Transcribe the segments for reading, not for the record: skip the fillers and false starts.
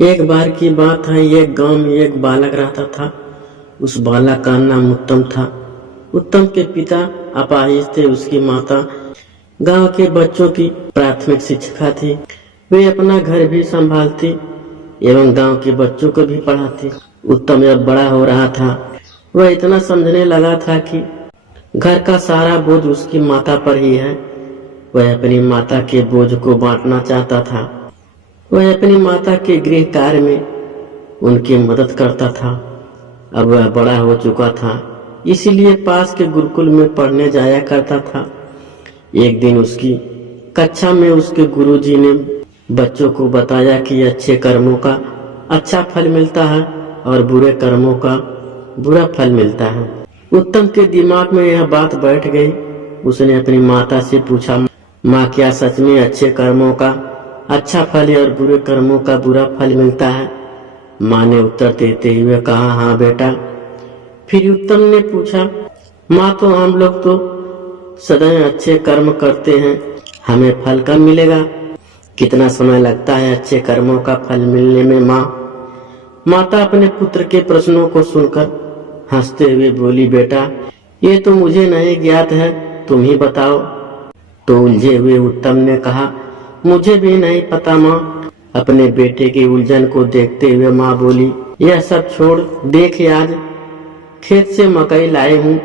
एक बार की बात है, एक गांव में एक बालक रहता था। उस बालक का नाम उत्तम था। उत्तम के पिता अपाहिज थे। उसकी माता गांव के बच्चों की प्राथमिक शिक्षिका थी। वे अपना घर भी संभालती एवं गांव के बच्चों को भी पढ़ाती। उत्तम जब बड़ा हो रहा था, वह इतना समझने लगा था कि घर का सारा बोझ उसकी माता पर ही है। वह अपनी माता के बोझ को बांटना चाहता था। वह अपनी माता के गृह कार्य में उनकी मदद करता था। अब वह बड़ा हो चुका था, इसीलिए पास के गुरुकुल में पढ़ने जाया करता था। एक दिन उसकी कक्षा में उसके गुरुजी ने बच्चों को बताया कि अच्छे कर्मों का अच्छा फल मिलता है और बुरे कर्मों का बुरा फल मिलता है। उत्तम के दिमाग में यह बात बैठ गई। उसने अपनी माता से पूछा, माँ क्या सच में अच्छे कर्मों का अच्छा फल और बुरे कर्मों का बुरा फल मिलता है? माँ ने उत्तर देते हुए कहा, हाँ बेटा। फिर उत्तम ने पूछा, माँ तो हम लोग तो सदैव अच्छे कर्म करते हैं, हमें फल कब मिलेगा? कितना समय लगता है अच्छे कर्मों का फल मिलने में माँ? माता अपने पुत्र के प्रश्नों को सुनकर हंसते हुए बोली, बेटा ये तो मुझे नहीं ज्ञात है, तुम ही बताओ। तो उलझे हुए उत्तम ने कहा, मुझे भी नहीं पता माँ। अपने बेटे की उलझन को देखते हुए माँ बोली, यह सब छोड़, देख आज खेत से मकई लाए हूँ,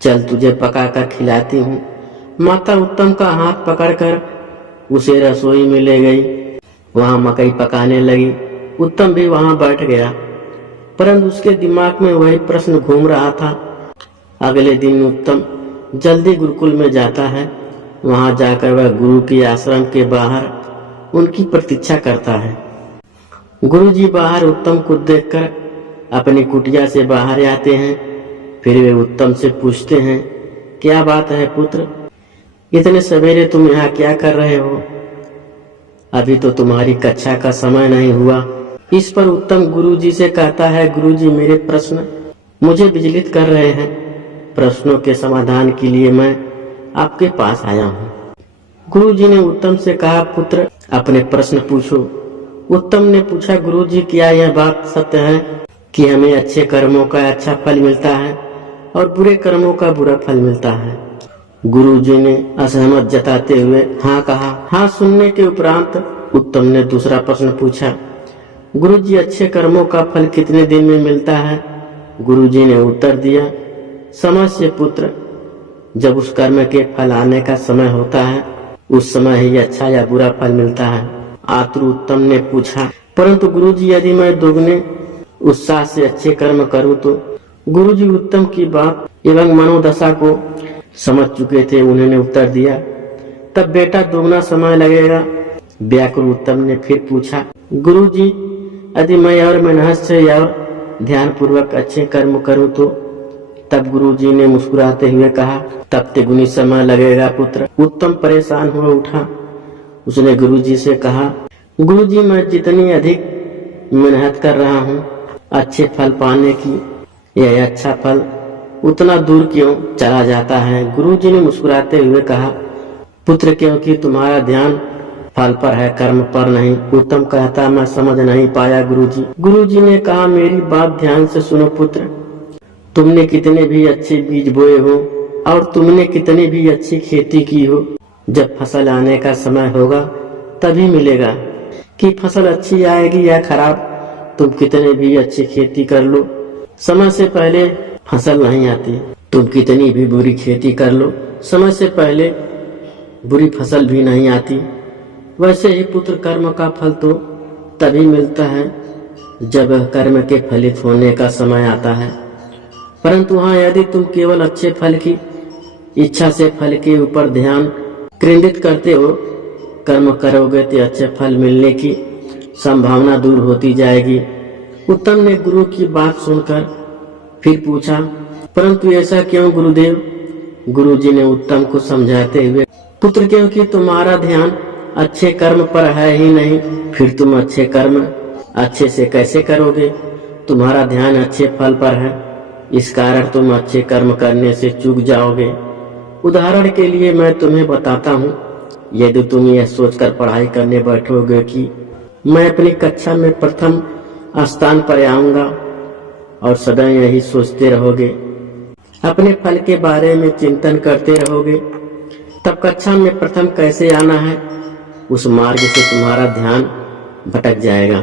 चल तुझे पका कर खिलाती हूँ। माता उत्तम का हाथ पकड़कर उसे रसोई में ले गई। वहाँ मकई पकाने लगी। उत्तम भी वहाँ बैठ गया, परंतु उसके दिमाग में वही प्रश्न घूम रहा था। अगले दिन उत्तम जल्दी गुरुकुल में जाता है। वहां जाकर वह गुरु के आश्रम के बाहर उनकी प्रतीक्षा करता है। गुरुजी बाहर उत्तम को देखकर अपनी कुटिया से बाहर आते हैं। फिर वे उत्तम से पूछते हैं, क्या बात है पुत्र, इतने सवेरे तुम यहाँ क्या कर रहे हो? अभी तो तुम्हारी कक्षा का समय नहीं हुआ। इस पर उत्तम गुरुजी से कहता है, गुरुजी मेरे प्रश्न मुझे विचलित कर रहे हैं। प्रश्नों के समाधान के लिए मैं आपके पास आया हूँ। गुरुजी ने उत्तम से कहा, पुत्र अपने प्रश्न पूछो। उत्तम ने पूछा, गुरुजी क्या यह बात सत्य है कि हमें अच्छे कर्मों का अच्छा फल मिलता है और बुरे कर्मों का बुरा फल मिलता है? गुरुजी ने असहमत जताते हुए हाँ कहा। हाँ सुनने के उपरांत उत्तम ने दूसरा प्रश्न पूछा, गुरुजी अच्छे कर्मों का फल कितने दिन में मिलता है? गुरुजी ने उत्तर दिया, समझ पुत्र, जब उस कर्म के फल आने का समय होता है उस समय ही अच्छा या बुरा फल मिलता है। आतुर उत्तम ने पूछा, परंतु गुरुजी यदि मैं दोगुने उत्साह से अच्छे कर्म करूं तो? गुरुजी उत्तम की बात एवं मनोदशा को समझ चुके थे। उन्होंने उत्तर दिया, तब बेटा दोगुना समय लगेगा। व्याकुल उत्तम ने फिर पूछा, गुरुजी यदि मैं और मेहनत से या ध्यान पूर्वक अच्छे कर्म करूं तो? तब गुरुजी ने मुस्कुराते हुए कहा, तब तिगुनी समय लगेगा पुत्र। उत्तम परेशान हो उठा। उसने गुरुजी से कहा, गुरुजी मैं जितनी अधिक मेहनत कर रहा हूँ अच्छे फल पाने की, यह अच्छा फल उतना दूर क्यों चला जाता है? गुरुजी ने मुस्कुराते हुए कहा, पुत्र क्योंकि तुम्हारा ध्यान फल पर है, कर्म पर नहीं। उत्तम कहता, मैं समझ नहीं पाया गुरुजी। गुरुजी ने कहा, मेरी बात ध्यान से सुनो पुत्र, तुमने कितने भी अच्छे बीज बोए हो और तुमने कितनी भी अच्छी खेती की हो, जब फसल आने का समय होगा तभी मिलेगा कि फसल अच्छी आएगी या खराब। तुम कितने भी अच्छी खेती कर लो, समय से पहले फसल नहीं आती। तुम कितनी भी बुरी खेती कर लो, समय से पहले बुरी फसल भी नहीं आती। वैसे ही पुत्र कर्म का फल तो तभी मिलता है जब कर्म के फलित होने का समय आता है। परंतु हाँ, यदि तुम केवल अच्छे फल की इच्छा से फल के ऊपर ध्यान केंद्रित करते हो, कर्म करोगे तो अच्छे फल मिलने की संभावना दूर होती जाएगी। उत्तम ने गुरु की बात सुनकर फिर पूछा, परंतु ऐसा क्यों गुरुदेव? गुरुजी ने उत्तम को समझाते हुए, पुत्र क्योंकि तुम्हारा ध्यान अच्छे कर्म पर है ही नहीं, फिर तुम अच्छे कर्म अच्छे से कैसे करोगे? तुम्हारा ध्यान अच्छे फल पर है, इस कारण तुम अच्छे कर्म करने से चूक जाओगे। उदाहरण के लिए मैं तुम्हें बताता हूँ, यदि तुम यह सोचकर पढ़ाई करने बैठोगे कि मैं अपनी कक्षा में प्रथम स्थान पर आऊंगा और सदा यही सोचते रहोगे, अपने फल के बारे में चिंतन करते रहोगे, तब कक्षा में प्रथम कैसे आना है उस मार्ग से तुम्हारा ध्यान भटक जाएगा।